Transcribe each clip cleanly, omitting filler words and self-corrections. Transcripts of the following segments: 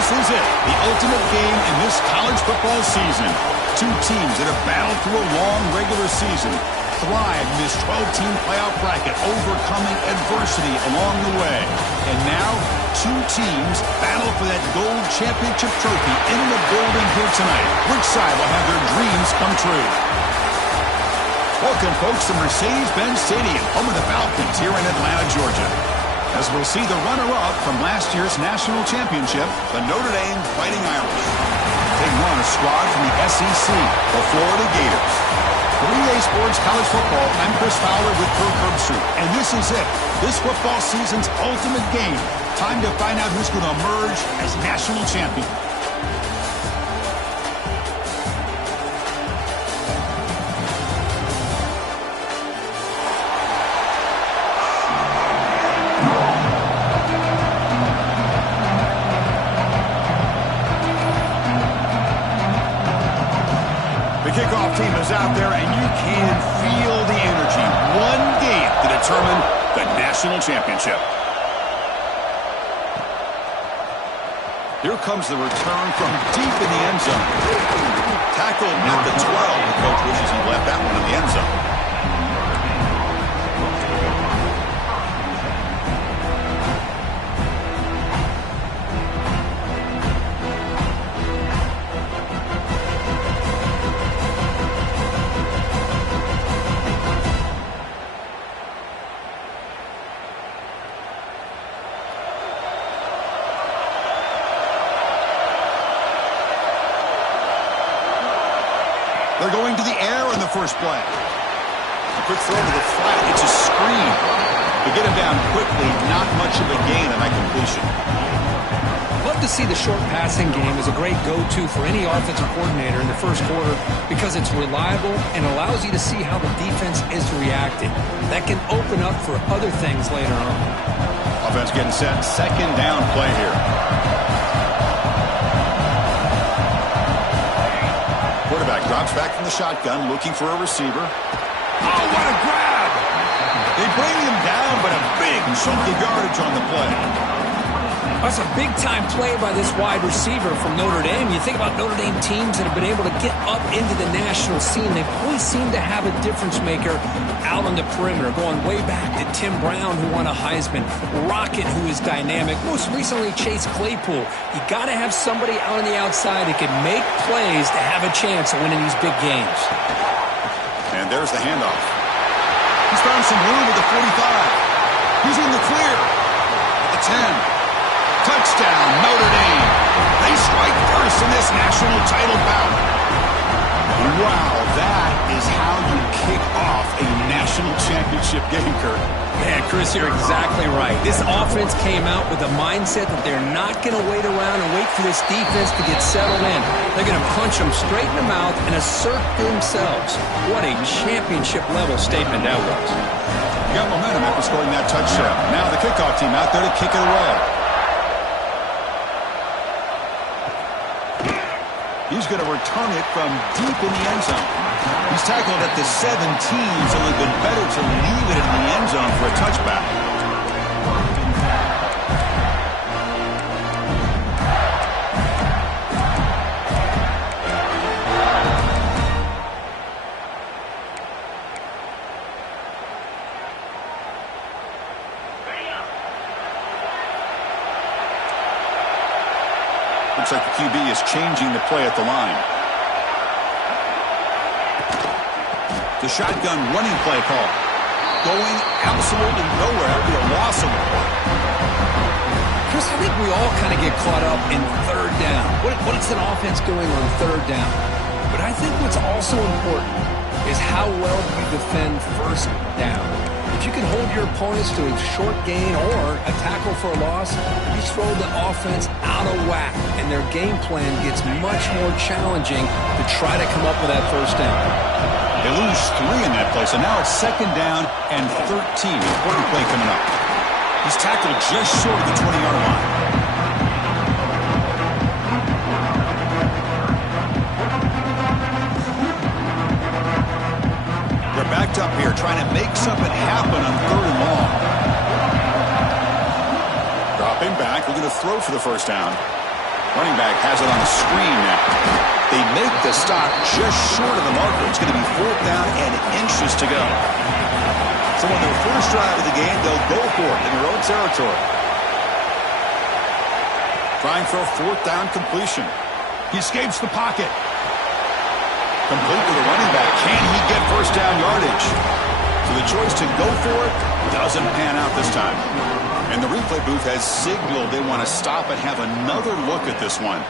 This is it, the ultimate game in this college football season. Two teams that have battled through a long regular season, thrived in this 12-team playoff bracket, overcoming adversity along the way. And now, two teams battle for that gold championship trophy in the building here tonight. Which side will have their dreams come true? Welcome, folks, to Mercedes-Benz Stadium, home of the Falcons here in Atlanta, Georgia. As we'll see the runner-up from last year's national championship, the Notre Dame Fighting Irish. Taking on a squad from the SEC, the Florida Gators. For EA Sports College Football, I'm Chris Fowler with Kirk Herbstreit. And this is it, this football season's ultimate game. Time to find out who's going to emerge as national champion. The kickoff team is out there, and you can feel the energy. One game to determine the national championship. Here comes the return from deep in the end zone. Tackled at the 12. The coach wishes he left that one in the end zone. They're going to the air in the first play. A quick throw to the flat. It's a screen. To get him down quickly, not much of a gain on that completion. Love to see the short passing game as a great go-to for any offensive coordinator in the first quarter because it's reliable and allows you to see how the defense is reacting. That can open up for other things later on. Offense getting set. Second down play here. Quarterback drops back from the shotgun, looking for a receiver. Oh, what a grab! They bring him down, but a big chunky yardage on the play. That's a big-time play by this wide receiver from Notre Dame. You think about Notre Dame teams that have been able to get up into the national scene. They always seem to have a difference maker out on the perimeter, going way back to Tim Brown, who won a Heisman, Rocket, who is dynamic, most recently Chase Claypool. You got to have somebody out on the outside that can make plays to have a chance of winning these big games. And there's the handoff. He's found some room at the 45. He's in the clear at the 10. Touchdown, Notre Dame. They strike first in this national title bout. Wow, that is how you kick off a national championship game, Kurt. Man, Chris, you're exactly right. This offense came out with a mindset that they're not going to wait around and wait for this defense to get settled in. They're going to punch them straight in the mouth and assert themselves. What a championship-level statement that was. You got momentum after scoring that touchdown. Now the kickoff team out there to kick it away. He's going to return it from deep in the end zone. He's tackled at the 17, so it would have been better to leave it in the end zone for a touchback. Looks like the QB is changing the play at the line. The shotgun running play call. Going absolutely nowhere. That would be a loss of the play. Chris, I think we all kind of get caught up in third down. What is an offense doing on third down? But I think what's also important is how well you defend first down. If you can hold your opponents to a short gain or a tackle for a loss, you throw the offense out of whack, and their game plan gets much more challenging to try to come up with that first down. They lose 3 in that play, so now it's second down and 13. Important play coming up. He's tackled just short of the 20-yard line. Backed up here, trying to make something happen on third and long. Dropping back, looking to throw for the first down. Running back has it on the screen now. They make the stop just short of the marker. It's going to be 4th down and inches to go. So on their first drive of the game, they'll go for it in their own territory. Trying for a 4th down completion. He escapes the pocket. Complete to the running back. Can he get first down yardage? So the choice to go for it doesn't pan out this time. And the replay booth has signaled they want to stop and have another look at this one.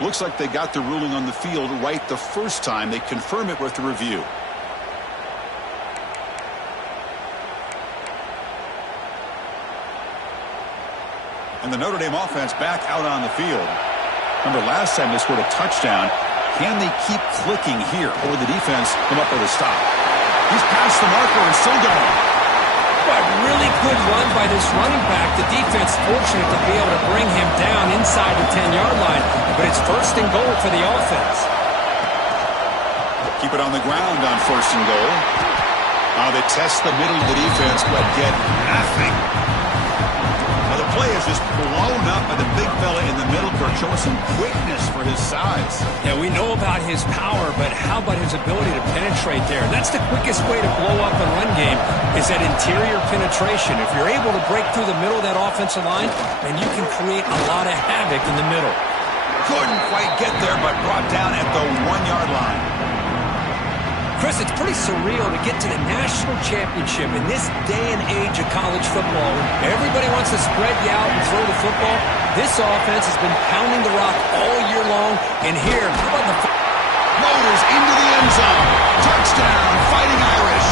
Looks like they got the ruling on the field right the first time. They confirm it with the review. And the Notre Dame offense back out on the field. Remember last time they scored a touchdown. Can they keep clicking here, or will the defense come up with a stop? He's past the marker and still going. But really good run by this running back. The defense fortunate to be able to bring him down inside the 10-yard line. But it's 1st and goal for the offense. Keep it on the ground on 1st and goal. They test the middle of the defense, but get nothing. Now the play is just blown up by the big fella in the middle, showing some quickness for his size. Yeah, we know about his power, but how about his ability to penetrate there? That's the quickest way to blow up the run game, is that interior penetration. If you're able to break through the middle of that offensive line, then you can create a lot of havoc in the middle. Couldn't quite get there, but brought down at the 1-yard line. Chris, it's pretty surreal to get to the national championship in this day and age of college football. Everybody wants to spread you out and throw the football. This offense has been pounding the rock all year long. And here, how about the... Motors into the end zone. Touchdown, Fighting Irish.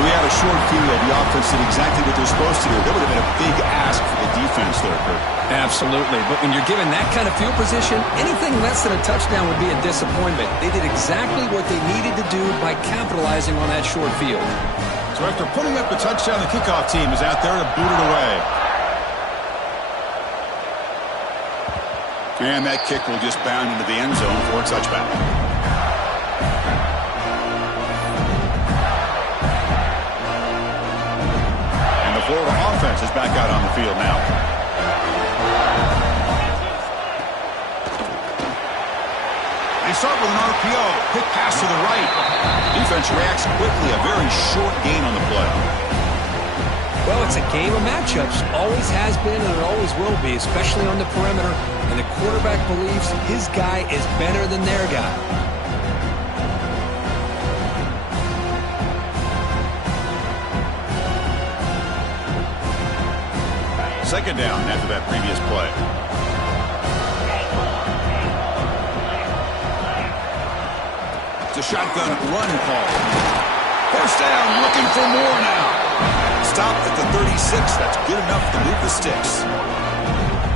We had a short field. The offense did exactly what they're supposed to do. That would have been a big ask for the defense there, Kurt. Absolutely. But when you're given that kind of field position, anything less than a touchdown would be a disappointment. They did exactly what they needed to do by capitalizing on that short field. So after putting up the touchdown, the kickoff team is out there to boot it away. And that kick will just bound into the end zone for a touchback. And the Florida offense is back out on the field now. They start with an RPO. Quick pass to the right. Defense reacts quickly. A very short gain on the play. Well, it's a game of matchups. Always has been and it always will be, especially on the perimeter. And the quarterback believes his guy is better than their guy. Second down after that previous play. It's a shotgun run call. First down, looking for more now. Stopped at the 36. That's good enough to move the sticks.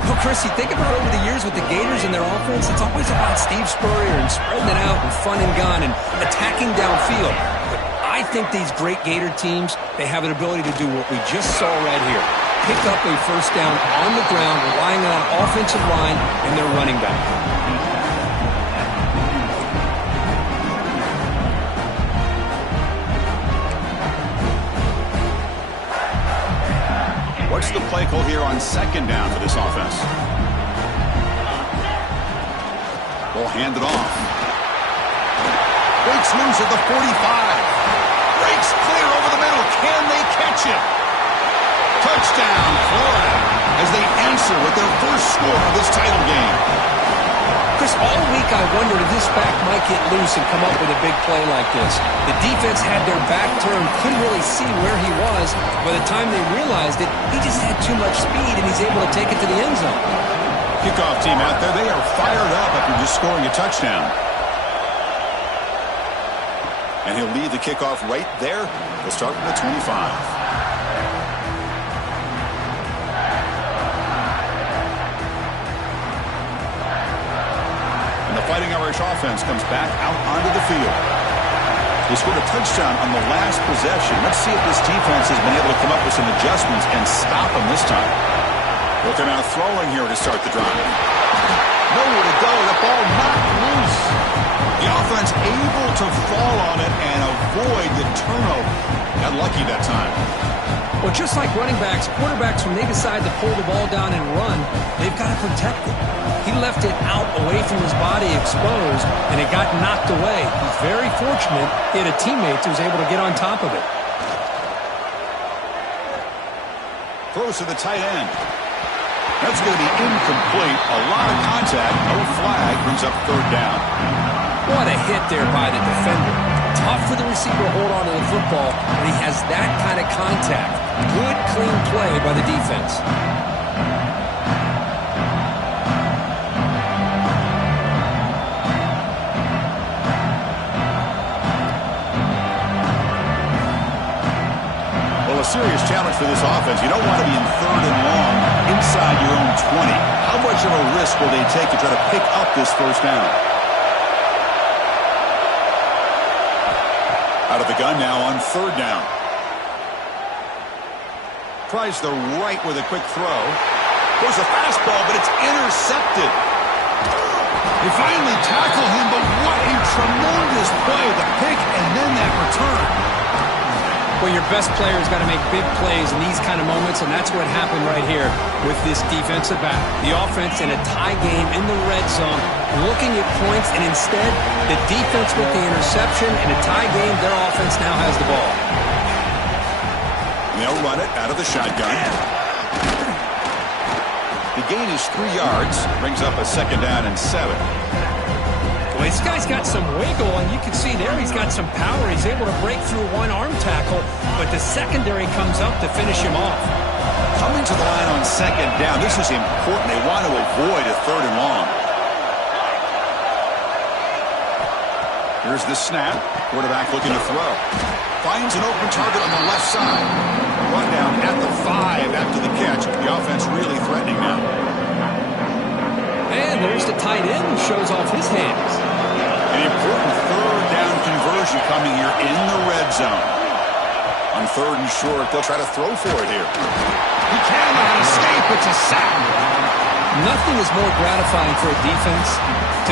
Well, Chris, you think about over the years with the Gators and their offense, it's always about Steve Spurrier and spreading it out and fun and gun and attacking downfield. But I think these great Gator teams, they have an ability to do what we just saw right here. Pick up a first down on the ground, relying on an offensive line and their running back. What's the play call here on second down for this offense? Ball handed off. Breaks loose at the 45. Breaks clear over the middle. Can they catch it? Touchdown, Florida, as they answer with their first score of this title game. Chris, all week I wondered if this back might get loose and come up with a big play like this. The defense had their back turned, couldn't really see where he was. By the time they realized it, he just had too much speed, and he's able to take it to the end zone. Kickoff team out there, they are fired up after just scoring a touchdown. And he'll lead the kickoff right there. They'll start from the 25. Fighting Irish offense comes back out onto the field. They scored a touchdown on the last possession. Let's see if this defense has been able to come up with some adjustments and stop them this time. But they're now throwing here to start the drive. Nowhere to go. The ball knocked loose. The offense able to fall on it and avoid the turnover. Got lucky that time. Well, just like running backs, quarterbacks, when they decide to pull the ball down and run, they've got to protect it. He left it out away from his body exposed, and it got knocked away. He's very fortunate he had a teammate who was able to get on top of it. Throws to the tight end. That's going to be incomplete. A lot of contact. No flag. Brings up third down. What a hit there by the defender. Tough for the receiver to hold on to the football when he has that kind of contact. Good, clean play by the defense. Well, a serious challenge for this offense. You don't want to be in third and long inside your own 20. How much of a risk will they take to try to pick up this first down? Out of the gun now on third down. Tries the right with a quick throw. Goes a fastball, but it's intercepted. They finally tackle him, but what a tremendous play. The pick and then that return. Well, your best player's got to make big plays in these kind of moments, and that's what happened right here with this defensive back. The offense in a tie game in the red zone, looking at points, and instead, the defense with the interception. In a tie game, their offense now has the ball. And they'll run it out of the shotgun. The gain is 3 yards, brings up a second down and 7. Well, this guy's got some wiggle, and you can see there he's got some power. He's able to break through one arm tackle, but the secondary comes up to finish him off. Coming to the line on second down. This is important. They want to avoid a third and long. Here's the snap. Quarterback looking to throw. Finds an open target on the left side. Run down at the 5 after the catch. The offense really threatening now. And there's the tight end who shows off his hands. An important third down conversion coming here in the red zone. On third and short, they'll try to throw for it here. He cannot escape. It's a sack. Nothing is more gratifying for a defense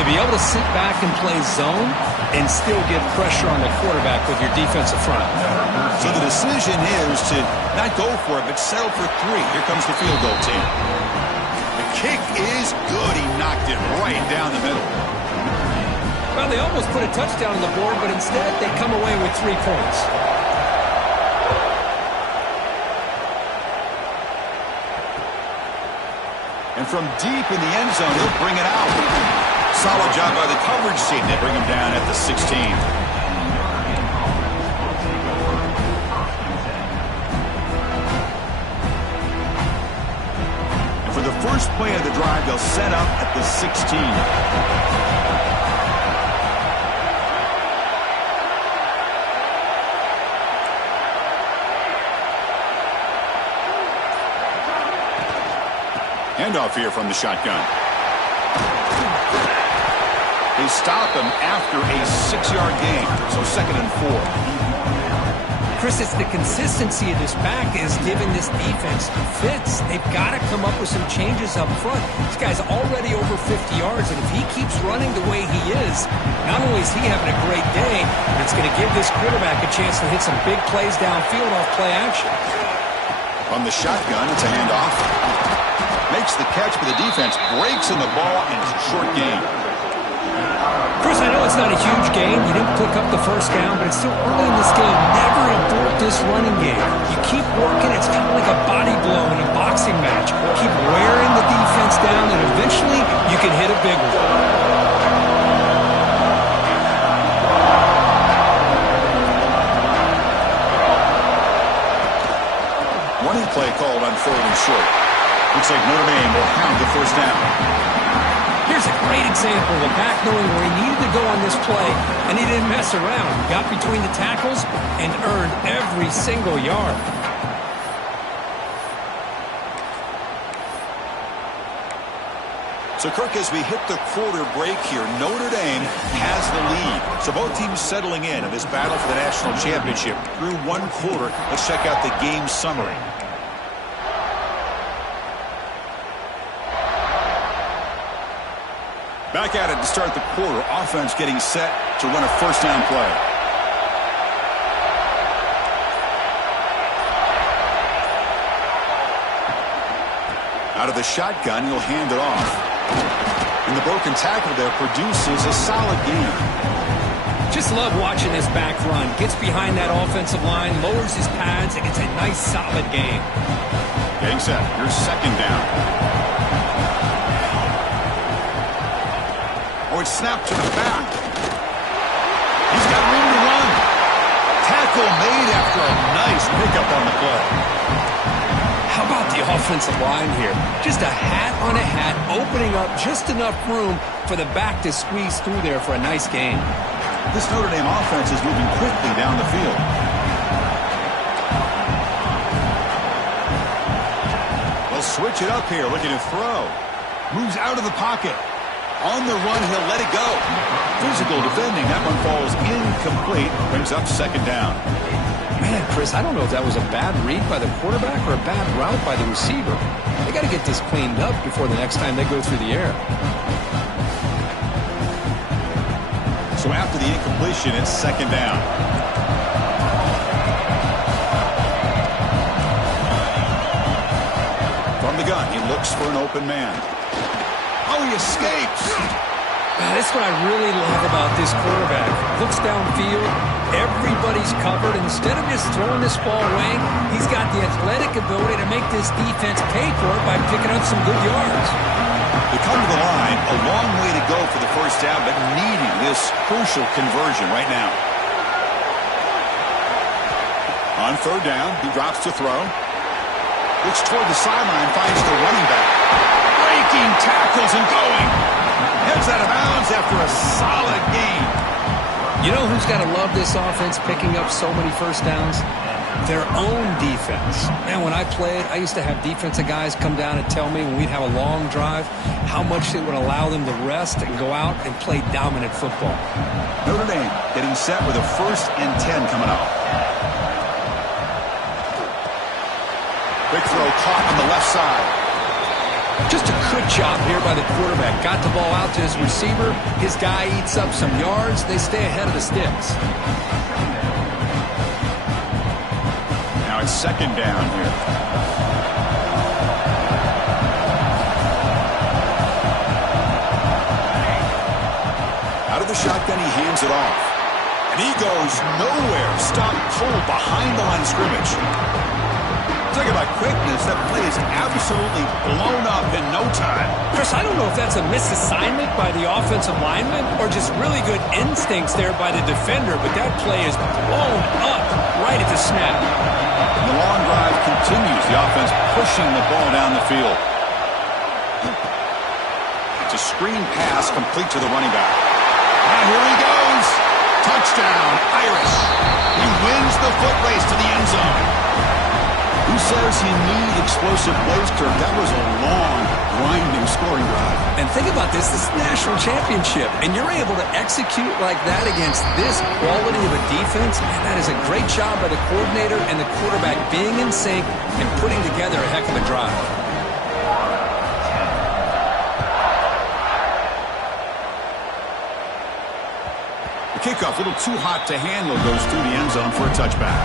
to be able to sit back and play zone and still get pressure on the quarterback with your defensive front. So the decision is to not go for it, but settle for 3. Here comes the field goal team. The kick is good. He knocked it right down the middle. Well, they almost put a touchdown on the board, but instead they come away with 3 points. And from deep in the end zone, he'll bring it out. Solid job by the coverage team. They bring him down at the 16. And for the first play of the drive, they'll set up at the 16. Handoff here from the shotgun. They stop him after a 6-yard gain, so 2nd and 4. Chris, it's the consistency of this back is giving this defense fits. They've got to come up with some changes up front. This guy's already over 50 yards, and if he keeps running the way he is, not only is he having a great day, but it's going to give this quarterback a chance to hit some big plays downfield off play action. On the shotgun, it's a handoff. Makes the catch, but the defense breaks in the ball, and it's a short gain. Chris, I know it's not a huge gain. You didn't pick up the first down, but it's still early in this game. Never abort this running game. You keep working. It's kind of like a body blow in a boxing match. Keep wearing the defense down, and eventually you can hit a big one. Running play called on 3rd and short. Looks like Notre Dame will pound the first down. Here's a great example of a back knowing where he needed to go on this play, and he didn't mess around. He got between the tackles and earned every single yard. So, Kirk, as we hit the quarter break here, Notre Dame has the lead. So both teams settling in this battle for the national championship through 1 quarter. Let's check out the game summary. Back at it to start the quarter. Offense getting set to run a first down play. Out of the shotgun, he'll hand it off. And the broken tackle there produces a solid gain. Just love watching this back run. Gets behind that offensive line, lowers his pads, and gets a nice solid gain. Getting set. Here's second down. Oh, it's snapped to the back. He's got room to run. Tackle made after a nice pickup on the play. How about the offensive line here? Just a hat on a hat, opening up just enough room for the back to squeeze through there for a nice gain. This Notre Dame offense is moving quickly down the field. They'll switch it up here, looking to throw. Moves out of the pocket. On the run, he'll let it go. Physical defending. That one falls incomplete. Brings up second down. Man, Chris, I don't know if that was a bad read by the quarterback or a bad route by the receiver. They got to get this cleaned up before the next time they go through the air. So after the incompletion, it's second down. From the gun, he looks for an open man. Oh, he escapes. That's what I really love about this quarterback. Looks downfield. Everybody's covered. Instead of just throwing this ball away, he's got the athletic ability to make this defense pay for it by picking up some good yards. They come to the line, a long way to go for the first down, but needing this crucial conversion right now. On third down, he drops to throw. Looks toward the sideline, finds the running back. Breaking tackles and going. Heads out of bounds after a solid gain. You know who's got to love this offense picking up so many first downs? Their own defense. Man, when I played, I used to have defensive guys come down and tell me when we'd have a long drive how much it would allow them to rest and go out and play dominant football. Notre Dame getting set with a 1st and 10 coming up. Quick throw caught on the left side. Just a good job here by the quarterback. Got the ball out to his receiver. His guy eats up some yards. They stay ahead of the sticks. Now it's second down here. Out of the shotgun, he hands it off. And he goes nowhere. Stop pulled behind the line of scrimmage. Talking about quickness, that play is absolutely blown up in no time. Chris, I don't know if that's a misassignment by the offensive lineman or just really good instincts there by the defender, but that play is blown up right at the snap. And the long drive continues. The offense pushing the ball down the field. It's a screen pass complete to the running back. And here he goes. Touchdown, Irish. He wins the foot race to the end zone. Who says you need explosive plays, Kirk? That was a long, grinding scoring drive. And think about this. This is the national championship, and you're able to execute like that against this quality of a defense. Man, that is a great job by the coordinator and the quarterback being in sync and putting together a heck of a drive. The kickoff, a little too hot to handle, goes through the end zone for a touchback.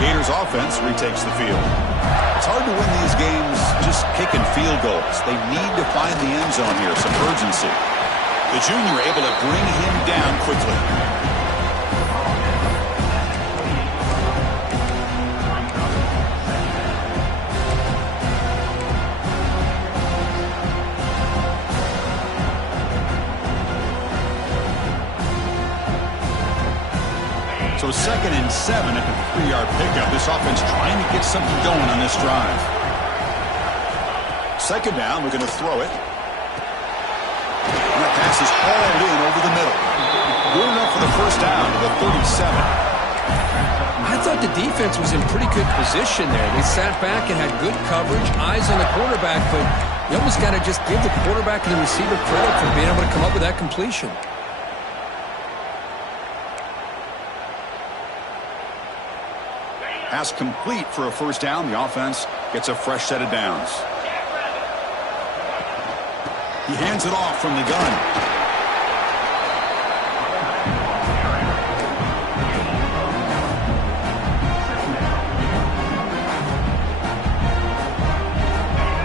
Gators offense retakes the field. It's hard to win these games just kicking field goals. They need to find the end zone here, some urgency. The junior able to bring him down quickly. So 2nd and 7 at the 3-yard pickup. This offense trying to get something going on this drive. Second down, we're going to throw it. And that pass is hauled in over the middle. Good enough for the first down to the 37. I thought the defense was in pretty good position there. They sat back and had good coverage, eyes on the quarterback, but you almost got to just give the quarterback and the receiver credit for being able to come up with that completion. Pass complete for a first down. The offense gets a fresh set of downs. He hands it off from the gun.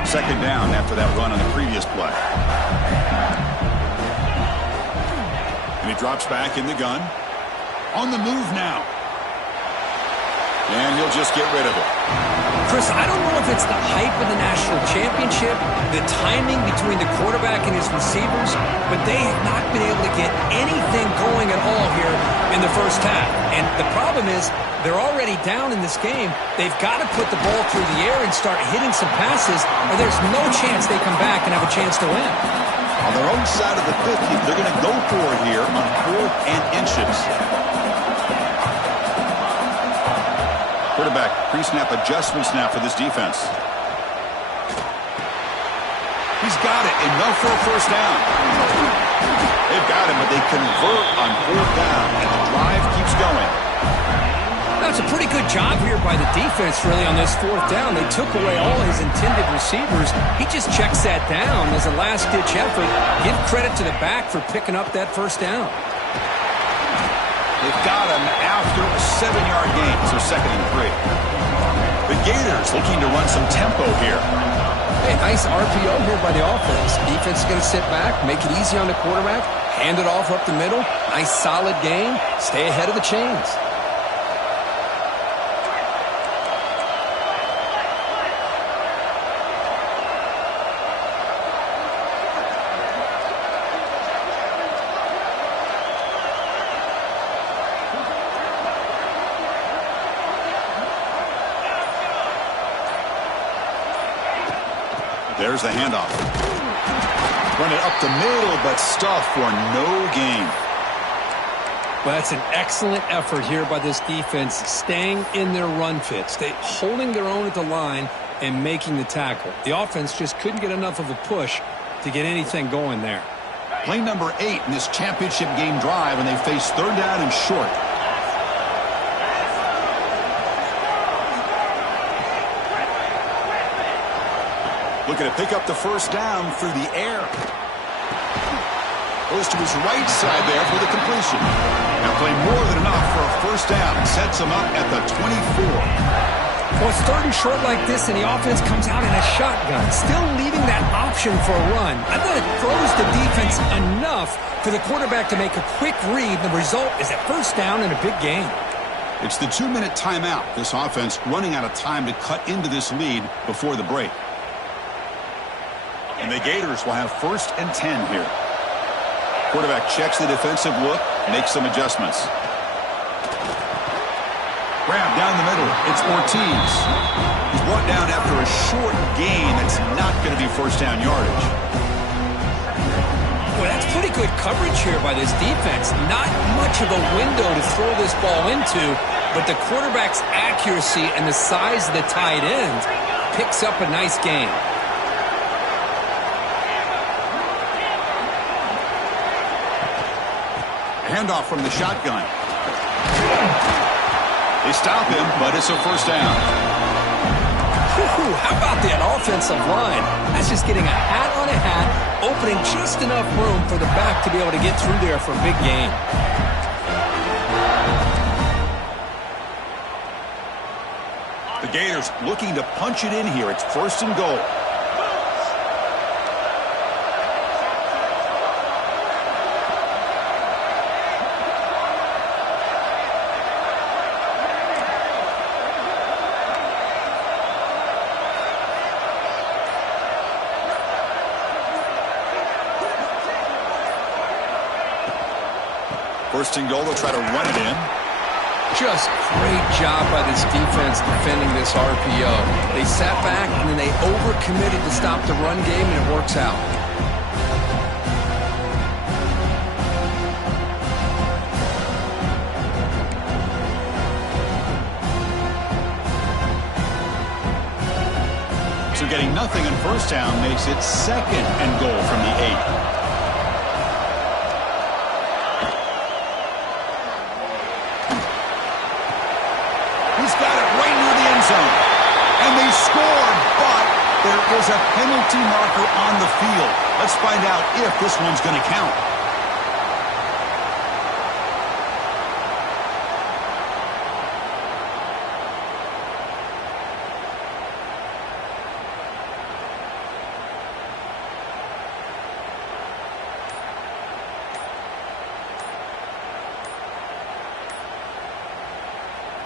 Second down after that run on the previous play. And he drops back in the gun. On the move now. And he'll just get rid of it. Chris, I don't know if it's the hype of the national championship, the timing between the quarterback and his receivers, but they have not been able to get anything going at all here in the first half. And the problem is they're already down in this game. They've got to put the ball through the air and start hitting some passes, or there's no chance they come back and have a chance to win. On their own side of the 50, they're going to go for it here on 4th and inches. Quarterback pre-snap adjustments now for this defense. He's got it, enough for a first down. They've got him, but they convert on 4th down, and the drive keeps going. That's a pretty good job here by the defense, really, on this 4th down. They took away all his intended receivers. He just checks that down as a last-ditch effort. Give credit to the back for picking up that first down. They've got him after a 7-yard gain, so 2nd and 3. The Gators looking to run some tempo here. Hey, nice RPO here by the offense. Defense is going to sit back, make it easy on the quarterback, hand it off up the middle. Nice solid gain. Stay ahead of the chains. There's the handoff. Run it up the middle, but stuff for no gain. Well, that's an excellent effort here by this defense, staying in their run fits. They holding their own at the line and making the tackle. The offense just couldn't get enough of a push to get anything going there. Play number 8 in this championship game drive, and they face 3rd down and short. Looking to pick up the first down through the air. Goes to his right side there for the completion. Now play more than enough for a first down. Sets him up at the 24. Well, it's 3rd and short like this, and the offense comes out in a shotgun, still leaving that option for a run. I thought it throws the defense enough for the quarterback to make a quick read. The result is a first down and a big gain. It's the 2-minute timeout. This offense running out of time to cut into this lead before the break. And the Gators will have 1st and 10 here. Quarterback checks the defensive look, makes some adjustments. Grab down the middle. It's Ortiz. He's brought down after a short gain that's not going to be first down yardage. Well, that's pretty good coverage here by this defense. Not much of a window to throw this ball into, but the quarterback's accuracy and the size of the tight end picks up a nice gain. Handoff from the shotgun. They stop him, but it's a first down. How about that offensive line? That's just getting a hat on a hat, opening just enough room for the back to be able to get through there for a big gain. The Gators looking to punch it in here. It's 1st and goal. First and goal, they'll try to run it in. Just great job by this defense defending this RPO. They sat back and then they overcommitted to stop the run game, and it works out. So getting nothing on first down makes it 2nd and goal from the 8. He's got it right near the end zone. And they scored, but they're There's a penalty marker on the field. Let's find out if this one's going to count.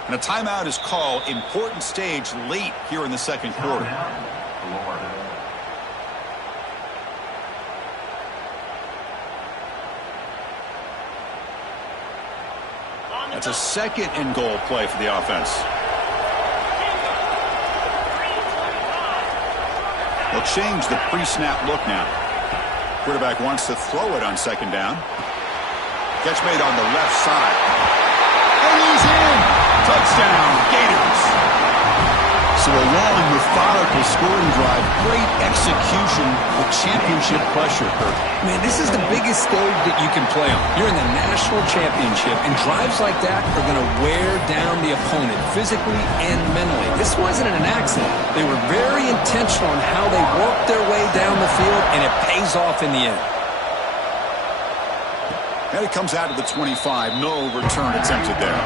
And a timeout is called. Important stage late here in the second quarter. That's a second and goal play for the offense. They'll change the pre-snap look now. Quarterback wants to throw it on second down. Catch made on the left side. And he's in! Touchdown, Gators. So a long, methodical scoring drive. Great execution with championship pressure, Kirk. Man, this is the biggest stage that you can play on. You're in the national championship, and drives like that are going to wear down the opponent physically and mentally. This wasn't an accident. They were very intentional on how they worked their way down the field, and it pays off in the end. And it comes out of the 25. No return attempted there.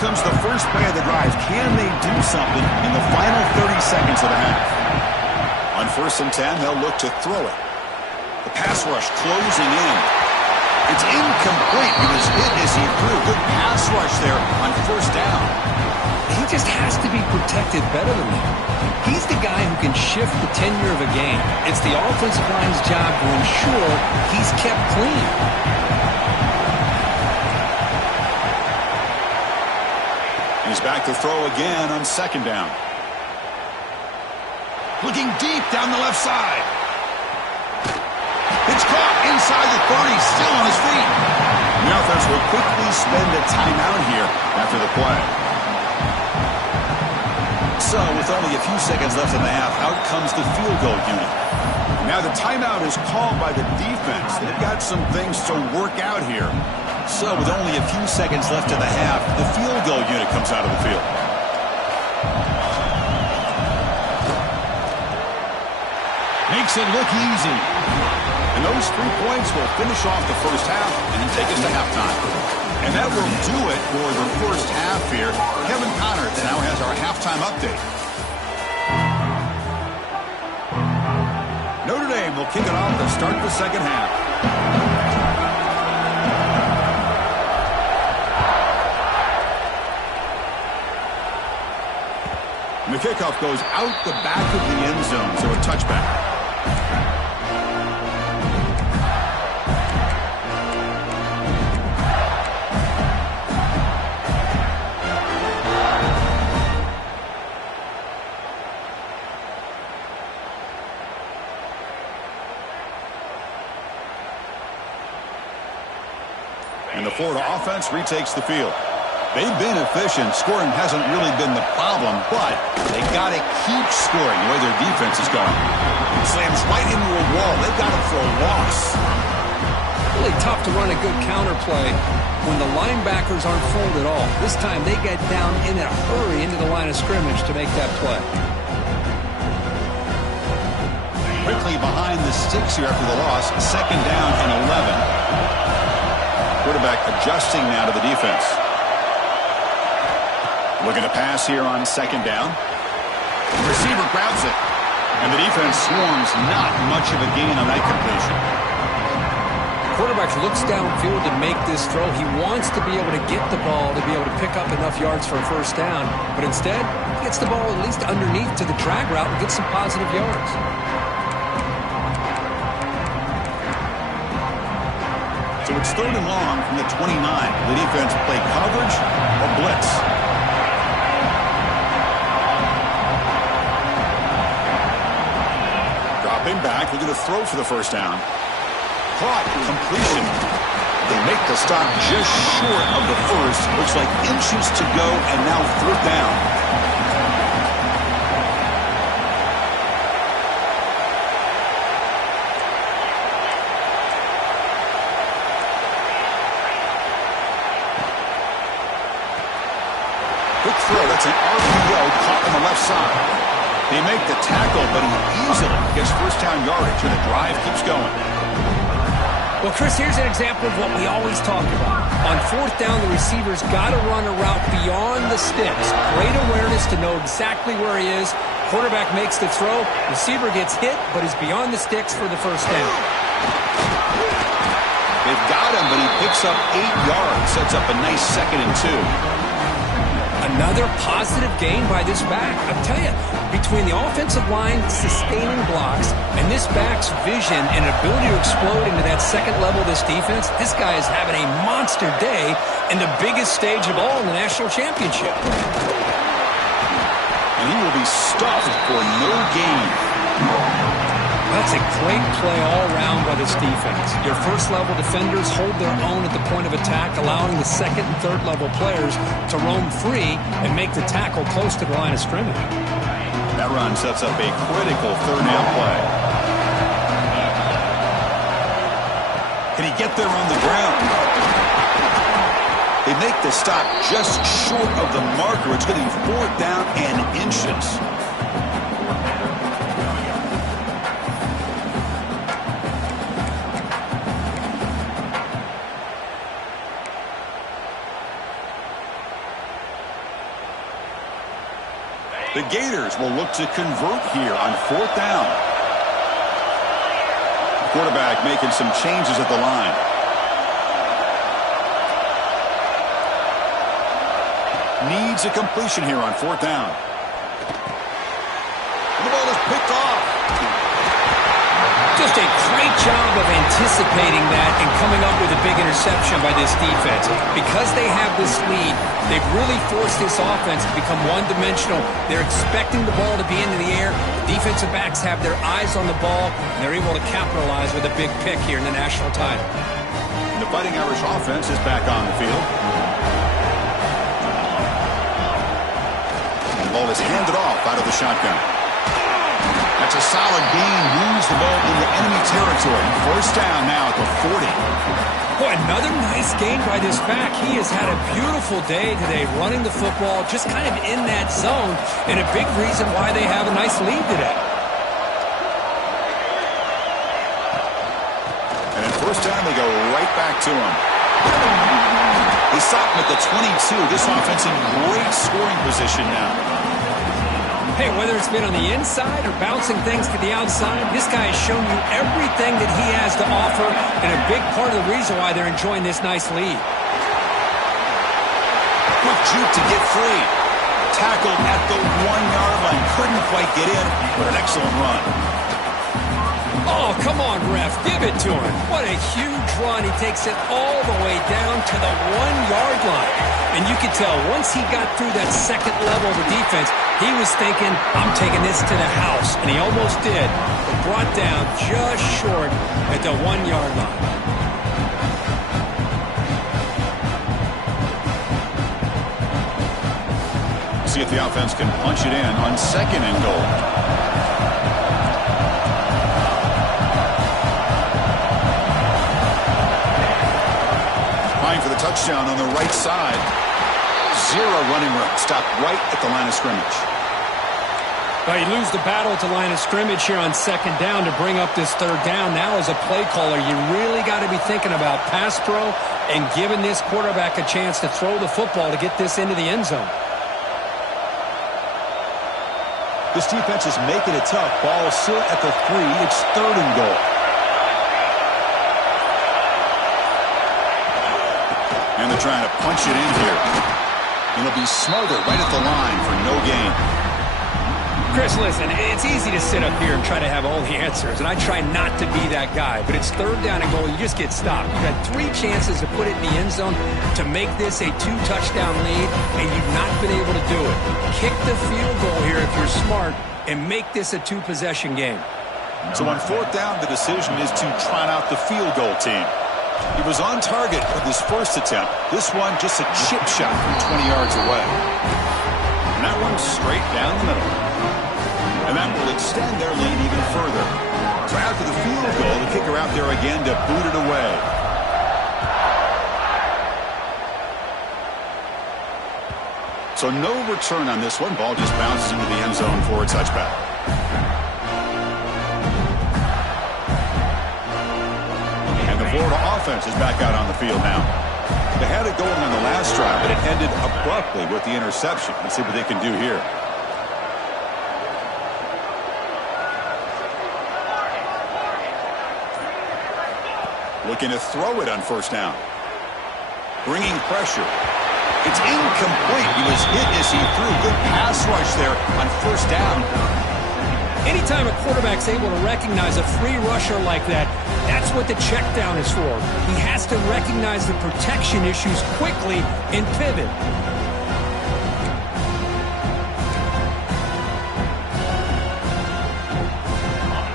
Comes the first play of the drive. Can they do something in the final 30 seconds of the half? On 1st and 10, they'll look to throw it. The pass rush closing in. It's incomplete. He was hit as he threw. Good pass rush there on 1st down. He just has to be protected better than that. He's the guy who can shift the tenure of a game. It's the offensive line's job to ensure he's kept clean. He's back to throw again on 2nd down. Looking deep down the left side. It's caught inside the 30, still on his feet. The offense will quickly spend a timeout here after the play. So, with only a few seconds left in the half, out comes the field goal unit. Now the timeout is called by the defense. They've got some things to work out here. So, with only a few seconds left in the half, the field goal unit comes out of the field. Makes it look easy. And those 3 points will finish off the first half and take us to halftime. And that will do it for the first half here. Kevin Connor now has our halftime update. Notre Dame will kick it off to start the second half. And the kickoff goes out the back of the end zone, so a touchback. And the Florida offense retakes the field. They've been efficient. Scoring hasn't really been the problem, but they got to keep scoring the way their defense is going. Slams right into a wall. They've got it for a loss. Really tough to run a good counter play when the linebackers aren't full at all. This time they get down in a hurry into the line of scrimmage to make that play. Quickly behind the sticks here after the loss. 2nd down and 11. Quarterback adjusting now to the defense. Looking to pass here on 2nd down. Receiver grabs it. And the defense swarms. Not much of a gain on that completion. The quarterback looks downfield to make this throw. He wants to be able to get the ball to be able to pick up enough yards for a 1st down. But instead, he gets the ball at least underneath to the drag route and gets some positive yards. So it's 3rd and long from the 29. The defense play coverage or blitz. Dropping back, looking to throw for the 1st down. Caught, completion. They make the stop just short of the 1st. Looks like inches to go, and now 4th down. Quick throw. That's an RPO caught on the left side. They make the tackle, but he easily gets first down yardage, and the drive keeps going. Well, Chris, here's an example of what we always talk about. On fourth down, the receiver's got to run a route beyond the sticks. Great awareness to know exactly where he is. Quarterback makes the throw. Receiver gets hit, but is beyond the sticks for the first down. They've got him, but he picks up 8 yards. Sets up a nice 2nd and 2. Another positive gain by this back. I'll tell you, between the offensive line sustaining blocks and this back's vision and ability to explode into that second level of this defense, this guy is having a monster day in the biggest stage of all in the national championship. And he will be stuffed for no gain. That's a great play all around by this defense. Your first-level defenders hold their own at the point of attack, allowing the second and third-level players to roam free and make the tackle close to the line of scrimmage. That run sets up a critical third down play. Can he get there on the ground? They make the stop just short of the marker. It's going to be 4th down and inches. The Gators will look to convert here on 4th down. Quarterback making some changes at the line. Needs a completion here on 4th down. And the ball is picked off. Just a great job of anticipating that and coming up with a big interception by this defense. Because they have this lead, they've really forced this offense to become one-dimensional. They're expecting the ball to be into the air. The defensive backs have their eyes on the ball, and they're able to capitalize with a big pick here in the national title. The Fighting Irish offense is back on the field. And the ball is handed off out of the shotgun. That's a solid gain. Moves the ball into enemy territory. First down now at the 40. Boy, another nice gain by this back. He has had a beautiful day today running the football, just kind of in that zone, and a big reason why they have a nice lead today. And at first down, they go right back to him. They stop him at the 22. This offense in great scoring position now. Hey, whether it's been on the inside or bouncing things to the outside, this guy has shown you everything that he has to offer, and a big part of the reason why they're enjoying this nice lead. Quick juke to get free. Tackled at the 1-yard line. Couldn't quite get in, but an excellent run. Oh, come on, ref. Give it to him. What a huge run. He takes it all the way down to the 1-yard line. And you could tell once he got through that second level of the defense, he was thinking, I'm taking this to the house. And he almost did, but brought down just short at the 1-yard line. See if the offense can punch it in on 2nd and goal. For the touchdown on the right side. 0 running room. Stopped right at the line of scrimmage. Well, you lose the battle at the line of scrimmage here on 2nd down to bring up this 3rd down. Now as a play caller, you really got to be thinking about pass pro and giving this quarterback a chance to throw the football to get this into the end zone. This defense is making it tough. Ball still at the 3. It's 3rd and goal. And they're trying to punch it in here. It'll be smothered right at the line for no gain. Chris, listen, it's easy to sit up here and try to have all the answers, and I try not to be that guy. But it's 3rd down and goal. You just get stopped. You've had 3 chances to put it in the end zone to make this a 2-touchdown lead, and you've not been able to do it. Kick the field goal here if you're smart and make this a 2-possession game. So on 4th down, the decision is to trot out the field goal team. He was on target with his first attempt. This one just a chip shot from 20 yards away. And that one straight down the middle. And that will extend their lead even further. So after the field goal, the kicker out there again to boot it away. So no return on this one. Ball just bounces into the end zone for a touchback. And the Florida offense is back out on the field now. They had it going on the last drive, but it ended abruptly with the interception. Let's see what they can do here. Looking to throw it on first down. Bringing pressure. It's incomplete. He was hit as he threw. Good pass rush there on first down. Anytime a quarterback's able to recognize a free rusher like that, that's what the check down is for. He has to recognize the protection issues quickly and pivot.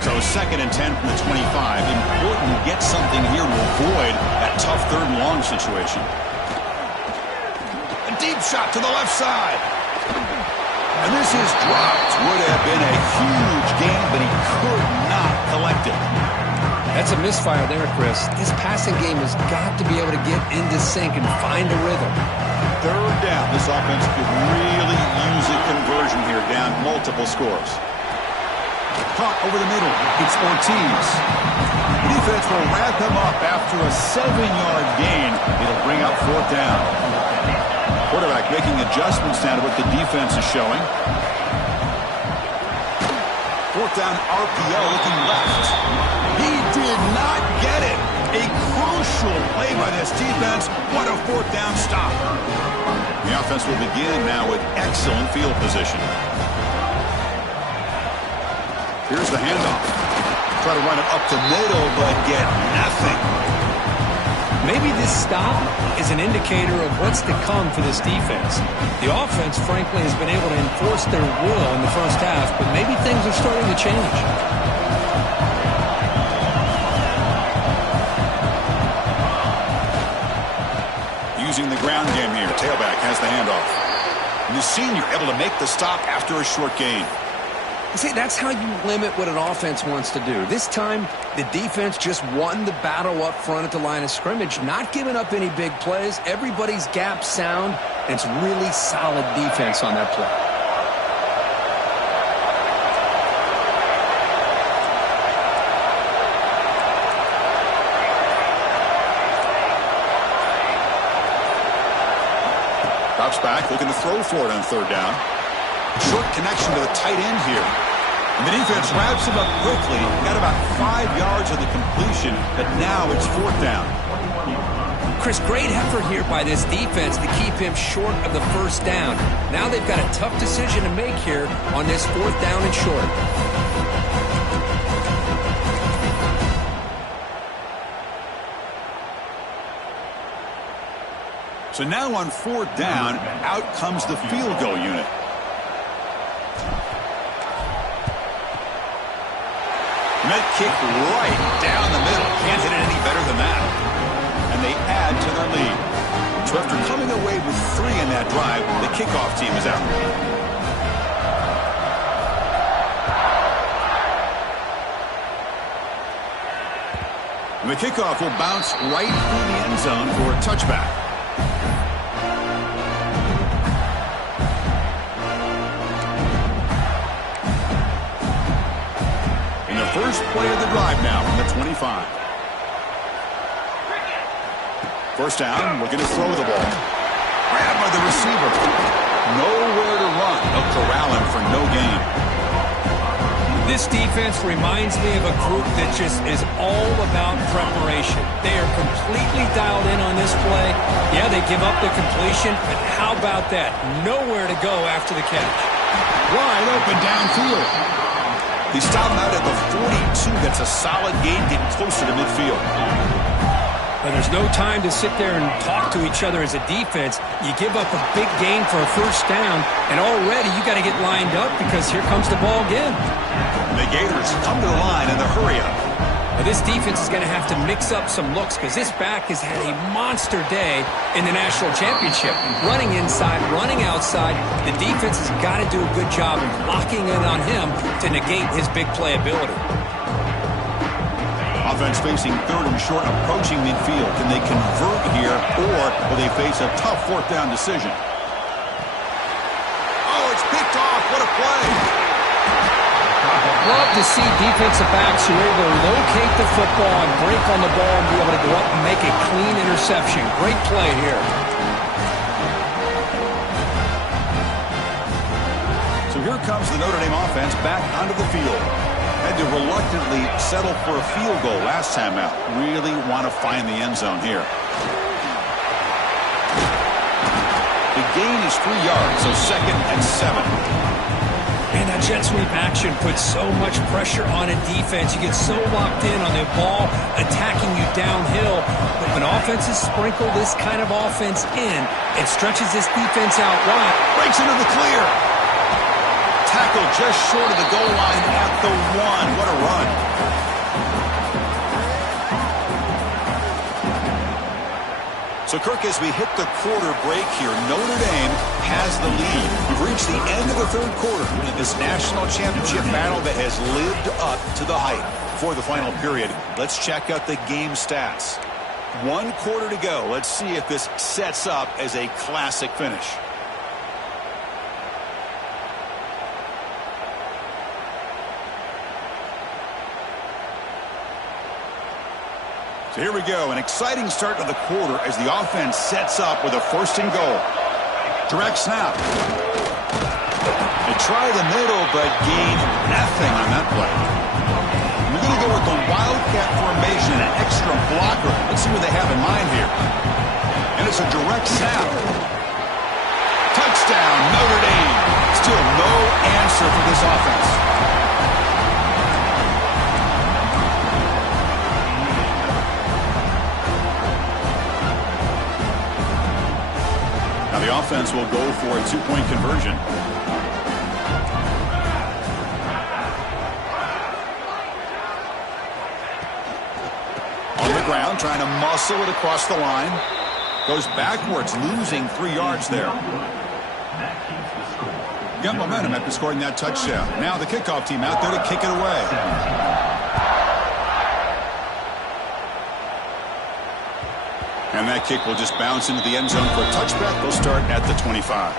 So 2nd and 10 from the 25. Important to get something here to avoid that tough 3rd and long situation. A deep shot to the left side. And this is dropped. Would have been a huge gain, but he could not collect it. That's a misfire there, Chris. This passing game has got to be able to get into sync and find a rhythm. 3rd down. This offense could really use a conversion here, down multiple scores. Caught over the middle. It's Ortiz. The defense will wrap him up after a 7-yard gain. It'll bring up 4th down. Quarterback making adjustments now to what the defense is showing. 4th down RPO looking left. He did not get it. A crucial play by this defense. What a 4th down stop. The offense will begin now with excellent field position. Here's the handoff. Try to run it up the middle, but get nothing. Maybe this stop is an indicator of what's to come for this defense. The offense, frankly, has been able to enforce their will in the first half, but maybe things are starting to change. Using the ground game here. Tailback has the handoff. And the senior able to make the stop after a short gain. See, that's how you limit what an offense wants to do. This time, the defense just won the battle up front at the line of scrimmage, not giving up any big plays. Everybody's gap sound, and it's really solid defense on that play. Drops back, looking to throw for it on 3rd down. Short connection to the tight end here. And the defense wraps him up quickly. Got about 5 yards of the completion, but now it's 4th down. Chris, great effort here by this defense to keep him short of the first down. Now they've got a tough decision to make here on this 4th down and short. So now on 4th down, out comes the field goal unit. Met kick right down the middle. Can't hit it any better than that. And they add to their lead. So after coming away with 3 in that drive, the kickoff team is out. And the kickoff will bounce right through the end zone for a touchback. First play of the drive now from the 25. First down, looking to throw the ball. Grabbed by the receiver. Nowhere to run. They'll corral him for no gain. This defense reminds me of a group that just is all about preparation. They are completely dialed in on this play. Yeah, they give up the completion, but how about that? Nowhere to go after the catch. Wide open downfield. He stopped him out at the 42. That's a solid gain, getting closer to midfield. But there's no time to sit there and talk to each other as a defense. You give up a big gain for a first down, and already you got to get lined up because here comes the ball again. The Gators come to the line in the hurry-up. Now this defense is going to have to mix up some looks because this back has had a monster day in the national championship. Running inside, running outside. The defense has got to do a good job of locking in on him to negate his big play ability. Offense facing 3rd and short, approaching midfield. Can they convert here, or will they face a tough 4th down decision? picked off. What a play. Love to see defensive backs who are able to locate the football and break on the ball and be able to go up and make a clean interception. Great play here. So here comes the Notre Dame offense back onto the field. Had to reluctantly settle for a field goal last time out. Really want to find the end zone here. The gain is 3 yards, so 2nd and 7. And that jet sweep action puts so much pressure on a defense. You get so locked in on the ball attacking you downhill. But when offenses sprinkle this kind of offense in, it stretches this defense out wide. Breaks into the clear. Tackle just short of the goal line at the 1. What a run. So, Kirk, as we hit the quarter break here, Notre Dame has the lead. We've reached the end of the 3rd quarter in this national championship battle that has lived up to the hype. For the final period, let's check out the game stats. 1 quarter to go. Let's see if this sets up as a classic finish. So here we go, an exciting start to the quarter as the offense sets up with a 1st and goal. Direct snap. They try the middle, but gain nothing on that play. We're going to go with the Wildcat formation, an extra blocker. Let's see what they have in mind here. And it's a direct snap. Touchdown, Notre Dame. Still no answer for this offense. Now the offense will go for a 2-point conversion. On the ground, trying to muscle it across the line. Goes backwards, losing 3 yards there. Got momentum after scoring that touchdown. Now the kickoff team out there to kick it away. And that kick will just bounce into the end zone for a touchback. They'll start at the 25.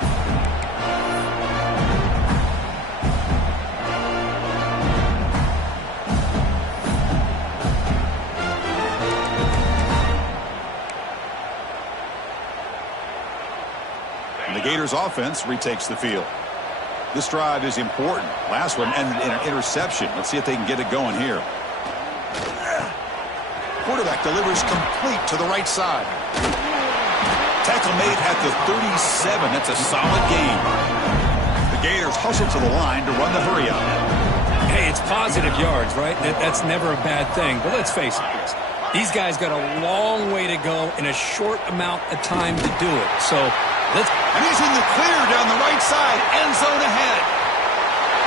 And the Gators offense retakes the field. This drive is important. Last one ended in an interception. Let's see if they can get it going here. Quarterback delivers complete to the right side. Tackle made at the 37. That's a solid gain. The Gators hustle to the line to run the hurry up. Hey, it's positive yards, right? That's never a bad thing. But let's face it, Chris. These guys got a long way to go in a short amount of time to do it. So let's... And he's in the clear down the right side. End zone ahead.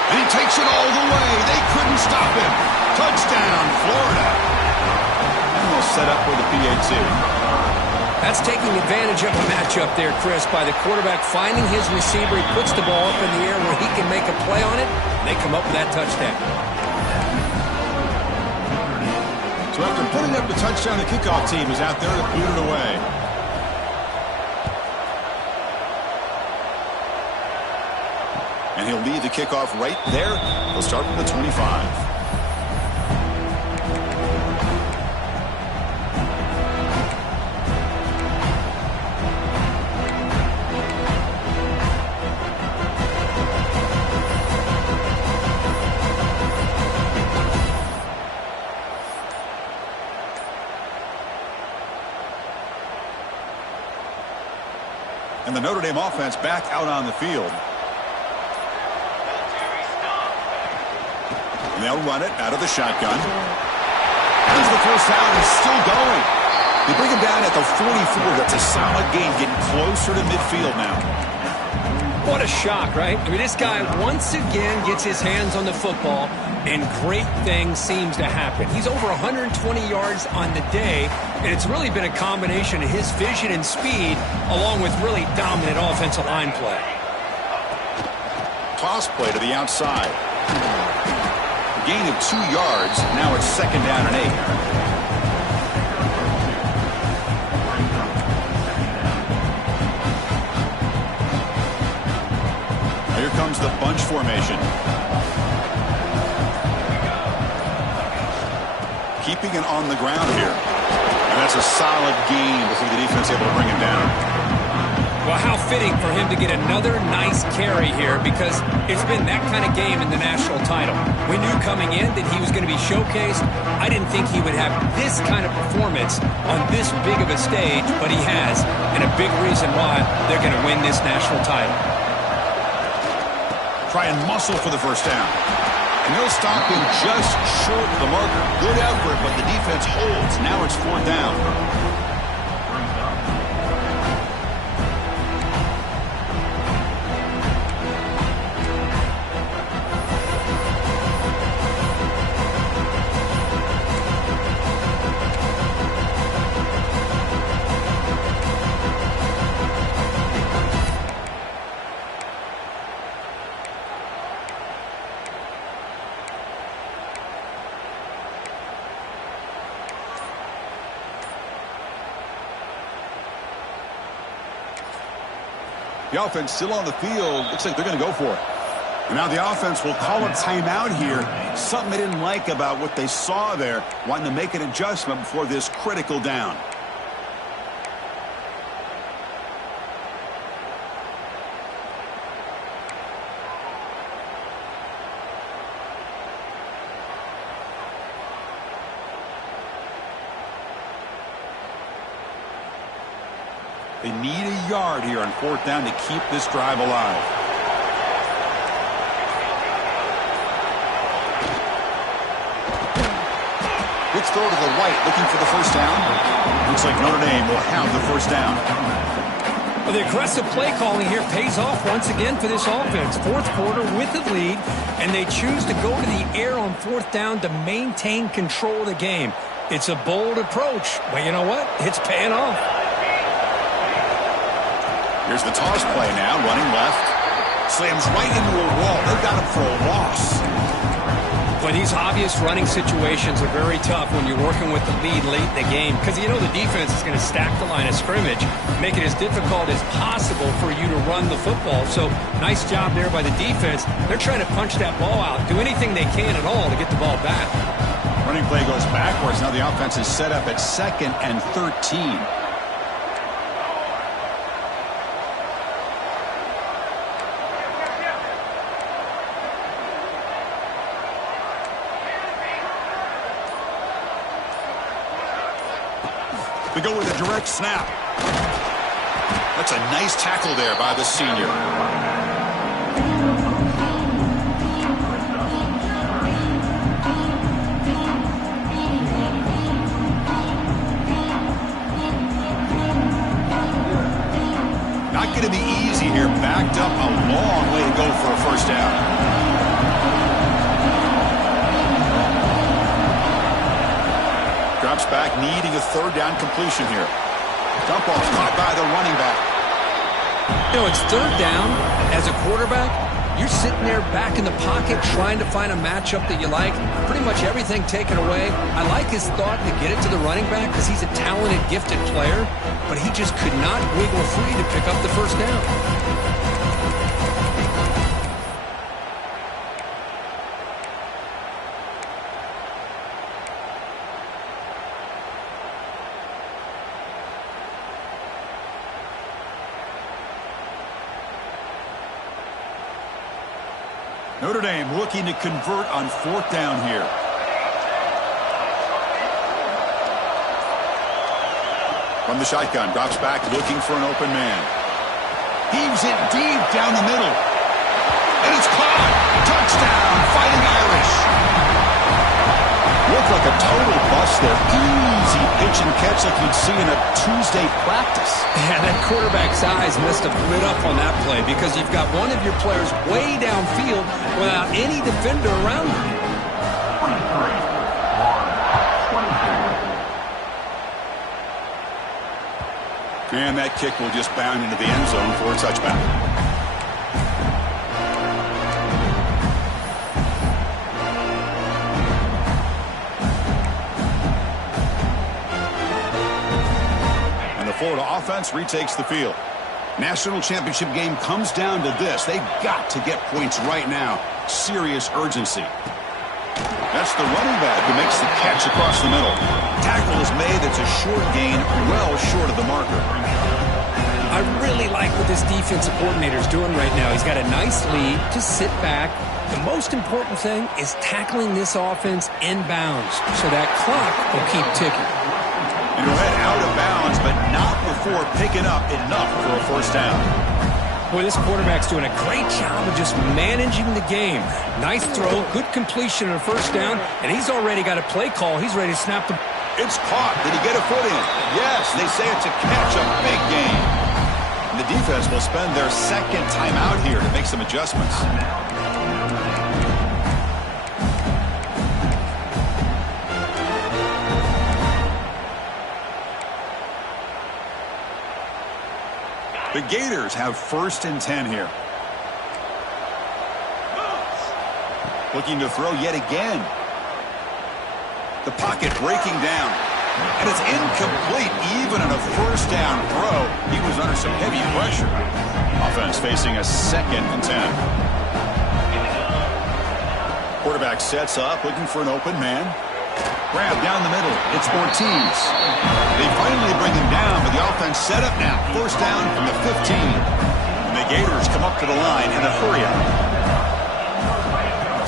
And he takes it all the way. They couldn't stop him. Touchdown, Florida. Set up with a PAT. That's taking advantage of the matchup there, Chris, by the quarterback finding his receiver. He puts the ball up in the air where he can make a play on it. And they come up with that touchdown. So after putting up the touchdown, the kickoff team is out there to boot it away. And he'll lead the kickoff right there. He'll start with the 25. And the Notre Dame offense back out on the field. And they'll run it out of the shotgun. There's the first down. He's still going. They bring him down at the 44. That's a solid gain, getting closer to midfield now. What a shock, right? I mean, this guy once again gets his hands on the football, and great things seems to happen. He's over 120 yards on the day, and it's really been a combination of his vision and speed along with really dominant offensive line play. Toss play to the outside. A gain of 2 yards. Now it's 2nd down and 8. Here comes the bunch formation. Keeping it on the ground here. And that's a solid gain before the defense able to bring him down. Well, how fitting for him to get another nice carry here, because it's been that kind of game in the national title. We knew coming in that he was going to be showcased. I didn't think he would have this kind of performance on this big of a stage, but he has, and a big reason why they're going to win this national title. Try and muscle for the first down. And he'll stop him just short of the marker. Good effort, but the defense holds. Now it's 4th down. The offense still on the field. Looks like they're going to go for it. And now the offense will call a timeout here. Something they didn't like about what they saw there. Wanting to make an adjustment before this critical down. They need a yard here on 4th down to keep this drive alive. Quick throw to the right, looking for the first down. Looks like Notre Dame will have the first down. Well, the aggressive play calling here pays off once again for this offense. 4th quarter with the lead, and they choose to go to the air on 4th down to maintain control of the game. It's a bold approach, but you know what? It's paying off. Here's the toss play now, running left. Slams right into a wall. They've got him for a loss. But these obvious running situations are very tough when you're working with the lead late in the game, because you know the defense is going to stack the line of scrimmage, make it as difficult as possible for you to run the football. So nice job there by the defense. They're trying to punch that ball out, do anything they can at all to get the ball back. Running play goes backwards. Now the offense is set up at 2nd and 13. They go with a direct snap. That's a nice tackle there by the senior. Not going to be easy here. Backed up a long way to go for a first down. Drops back, needing a 3rd down completion here. Dump off caught by the running back. You know, it's 3rd down. As a quarterback, you're sitting there back in the pocket trying to find a matchup that you like. Pretty much everything taken away. I like his thought to get it to the running back because he's a talented, gifted player, but he just could not wiggle free to pick up the first down. Notre Dame looking to convert on 4th down here. From the shotgun, drops back looking for an open man. Heaves it deep down the middle. And it's caught. Touchdown, Fighting Irish. Looked like a total bust there. Easy pitch and catch like you'd see in a Tuesday practice. Yeah, that quarterback's eyes must have lit up on that play because you've got one of your players way downfield without any defender around him. And that kick will just bound into the end zone for a touchback. Florida offense retakes the field. National championship game comes down to this. They've got to get points right now. Serious urgency. That's the running back who makes the catch across the middle. Tackle is made. It's a short gain, well short of the marker. I really like what this defensive coordinator is doing right now. He's got a nice lead to sit back. The most important thing is tackling this offense inbounds so that clock will keep ticking. And he'll head out of bounds, but not before picking up enough for a first down. Boy, this quarterback's doing a great job of just managing the game. Nice throw, good completion on a first down, and he's already got a play call. He's ready to snap the... It's caught. Did he get a foot in? Yes, they say it's a catch, a big gain. And the defense will spend their second timeout here to make some adjustments. The Gators have 1st and 10 here. Looking to throw yet again. The pocket breaking down. And it's incomplete even on a first down throw. He was under some heavy pressure. Offense facing a 2nd and 10. Quarterback sets up, looking for an open man. Grab down the middle. It's Ortiz. They finally bring him down, but the offense set up now. First down from the 15. And the Gators come up to the line in a hurry-up.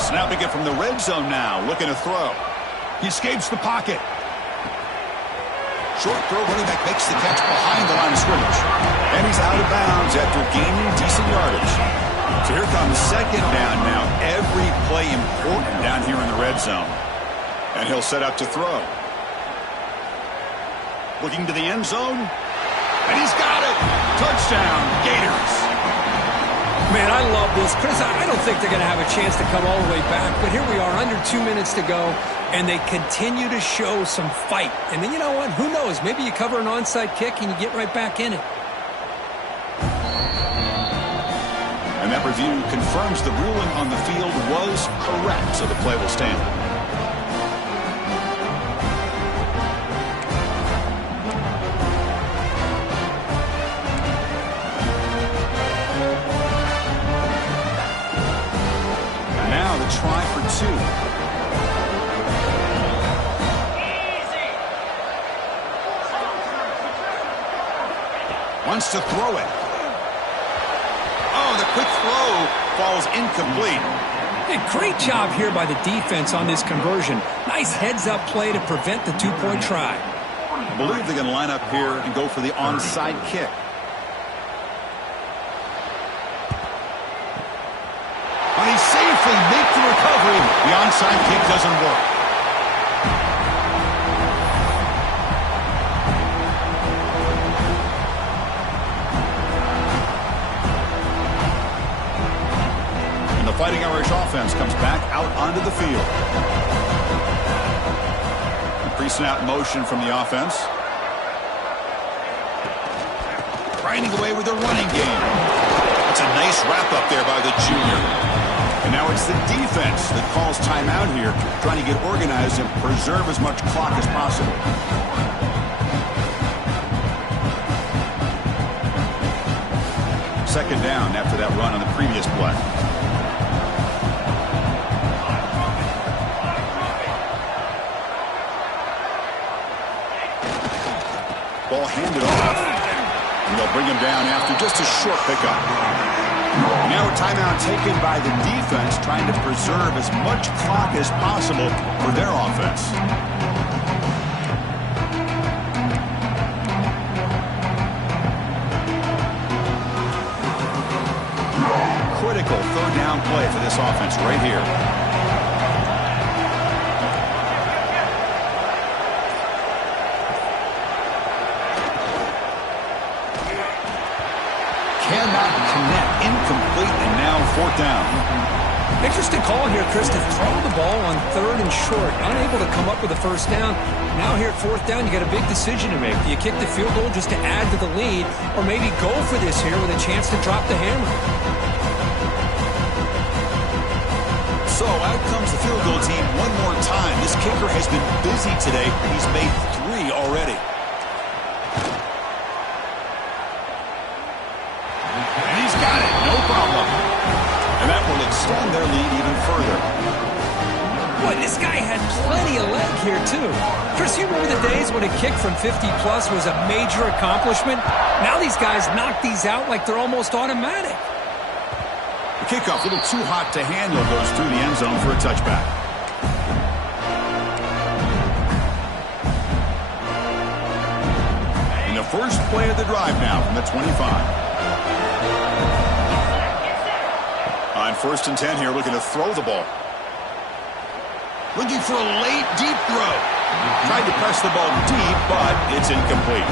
Snapping it from the red zone now, looking to throw. He escapes the pocket. Short throw, running back makes the catch behind the line of scrimmage. And he's out of bounds after gaining decent yardage. So here comes 2nd down now. Every play important down here in the red zone. And he'll set up to throw. Looking to the end zone. And he's got it. Touchdown, Gators. Man, I love this. Chris, I don't think they're going to have a chance to come all the way back. But here we are, under 2 minutes to go. And they continue to show some fight. And then you know what? Who knows? Maybe you cover an onside kick and you get right back in it. And that review confirms the ruling on the field was correct. So the play will stand. Try for 2. Wants to throw it. Oh, the quick throw falls incomplete. A great job here by the defense on this conversion. Nice heads-up play to prevent the 2-point try. I believe they're going to line up here and go for the onside kick. And he safely makes the recovery. The onside kick doesn't work. And the Fighting Irish offense comes back out onto the field. Pre-snap motion from the offense. Grinding away with a running game. It's a nice wrap-up there by the junior. And now it's the defense that calls timeout here, trying to get organized and preserve as much clock as possible. Second down after that run on the previous play. Ball handed off, and they'll bring him down after just a short pickup. Now a timeout taken by the defense, trying to preserve as much clock as possible for their offense. Critical 3rd down play for this offense right here. Cannot connect. Incomplete, and now 4th down. Interesting call here, Chris, to throw the ball on 3rd and short. Unable to come up with a first down. Now here at 4th down, you got a big decision to make. Do you kick the field goal just to add to the lead, or maybe go for this here with a chance to drop the hammer? So out comes the field goal team one more time. This kicker has been busy today. He's made 3 already. extend their lead even further. Boy, this guy had plenty of leg here, too. Chris, you remember the days when a kick from 50-plus was a major accomplishment? Now these guys knock these out like they're almost automatic. The kickoff, a little too hot to handle, goes through the end zone for a touchback. In the first play of the drive now from the 25. On 1st and 10 here, looking to throw the ball. Looking for a late, deep throw. Tried to press the ball deep, but it's incomplete.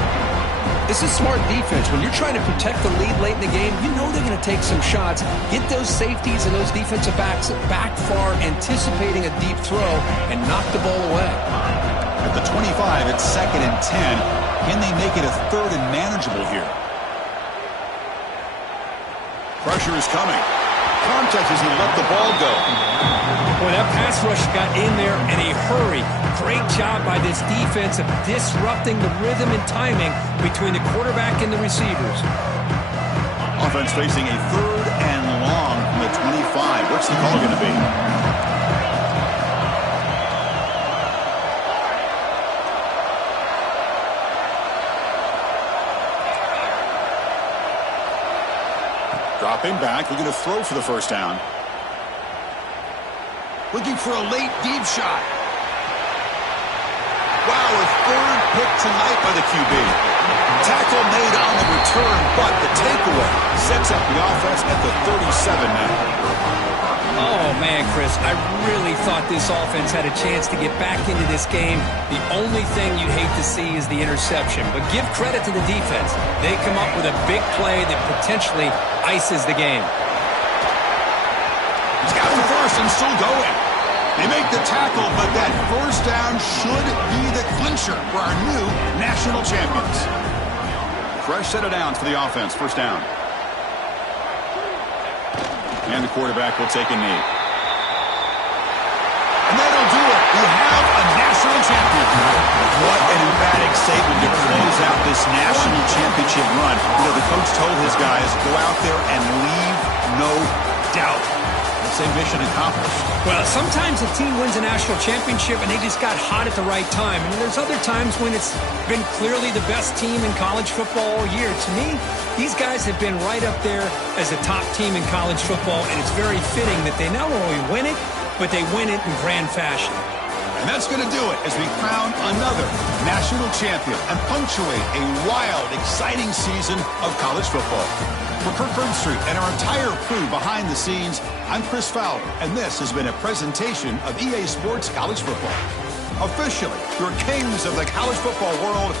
This is smart defense. When you're trying to protect the lead late in the game, you know they're going to take some shots. Get those safeties and those defensive backs back far, anticipating a deep throw, and knock the ball away. At the 25, it's 2nd and 10. Can they make it a 3rd and manageable here? Pressure is coming. Contact as he let the ball go. Boy, that pass rush got in there in a hurry. Great job by this defense of disrupting the rhythm and timing between the quarterback and the receivers. Offense facing a 3rd and long from the 25. What's the call going to be? Dropping back, looking to throw for the 1st down. Looking for a late, deep shot. Wow, a 3rd pick tonight by the QB. Tackle made on the return, but the takeaway sets up the offense at the 37 now. Oh, man, Chris, I really thought this offense had a chance to get back into this game. The only thing you'd hate to see is the interception. But give credit to the defense. They come up with a big play that potentially ices the game. He's got the 1st and still going. They make the tackle, but that 1st down should be the clincher for our new national champions. Fresh set of downs for the offense. 1st down. And the quarterback will take a knee. And that'll do it. We have a national champion. What an emphatic statement to close out this national championship run. You know, the coach told his guys, go out there and leave no doubt. Say mission accomplished. Well, sometimes a team wins a national championship and they just got hot at the right time. And there's other times when it's been clearly the best team in college football all year. To me, these guys have been right up there as a top team in college football, and it's very fitting that they not only win it, but they win it in grand fashion. And that's going to do it as we crown another national champion and punctuate a wild, exciting season of college football. For Kirk Herbstreit and our entire crew behind the scenes, I'm Chris Fowler, and this has been a presentation of EA Sports College Football. Officially, your kings of the college football world.